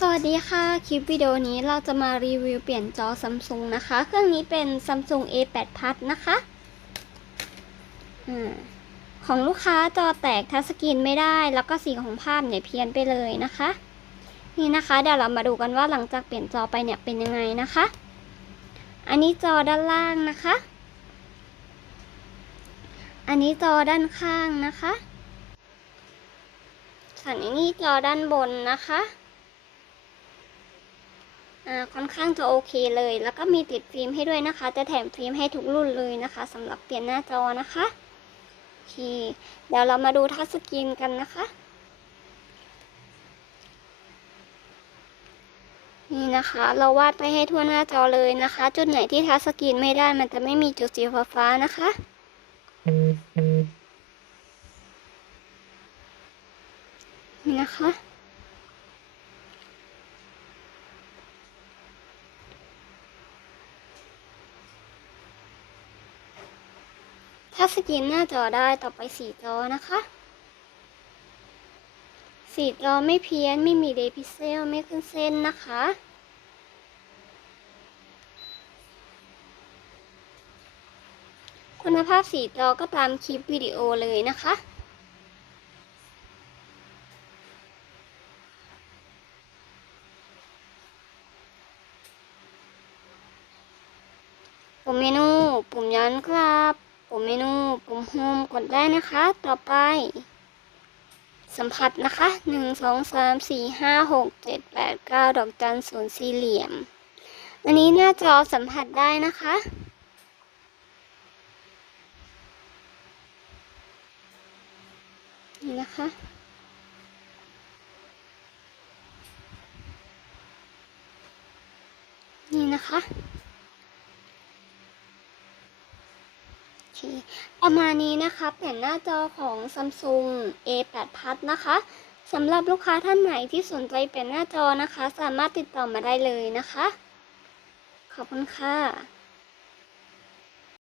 สวัสดีค่ะ คลิปวิดีโอนี้เราจะมารีวิวเปลี่ยนจอ Samsung นะคะ เครื่องนี้เป็น Samsung A8 Plus นะคะอของลูกค้าจอแตกทัชสกรีนไม่ได้ แล้วก็สีของภาพเนี่ยเพี้ยนไปเลยนะคะ นี่นะคะเดี๋ยวเรามาดูกันว่าหลังจากเปลี่ยนจอไปเนี่ยเป็นยังไงนะคะ อันนี้จอด้านล่างนะคะ อันนี้จอด้านข้างนะคะ ส่วนอันนี้จอด้านบนนะคะ ค่อนข้างจะโอเคเลย แล้วก็มีติดฟิล์มให้ด้วยนะคะ จะแถมฟิล์มให้ทุกรุ่นเลยนะคะสำหรับเปลี่ยนหน้าจอนะคะโอเค เดี๋ยวเรามาดูทัชสกรีนกันนะคะ นี่นะคะ เราวาดไปให้ทั่วหน้าจอเลยนะคะ จุดไหนที่ทัชสกรีนไม่ได้มันจะไม่มีจุดสีฟ้าๆนะคะนี่นะคะ ถ้าสกรีนหน้าจอได้ต่อไปสีจอนะคะ สีจอไม่เพี้ยนไม่มีเดพิเซลไม่ขึ้นเส้นนะคะคุณภาพสีจอก็ตามคลิปวิดีโอเลยนะคะ ปุ่มเมนู ปุ่มย้อนกลับ ปุ่มเมนูปุ่มโฮมกดได้นะคะ ต่อไป สัมผัสนะคะหนึ่งสองสามสี่ห้าหกเจ็ดแปดเก้าดอกจันศูนย์สี่เหลี่ยม อันนี้หน้าจอสัมผัสได้นะคะนี่นะคะนี่นะคะ โอ เคประมาณนี้นะคะแผ่นหน้าจอของ Samsung A8 Plus นะคะสำหรับลูกค้าท่านไหนที่สนใจแผ่นหน้าจอนะคะ สามารถติดต่อมาได้เลยนะคะ ขอบคุณค่ะ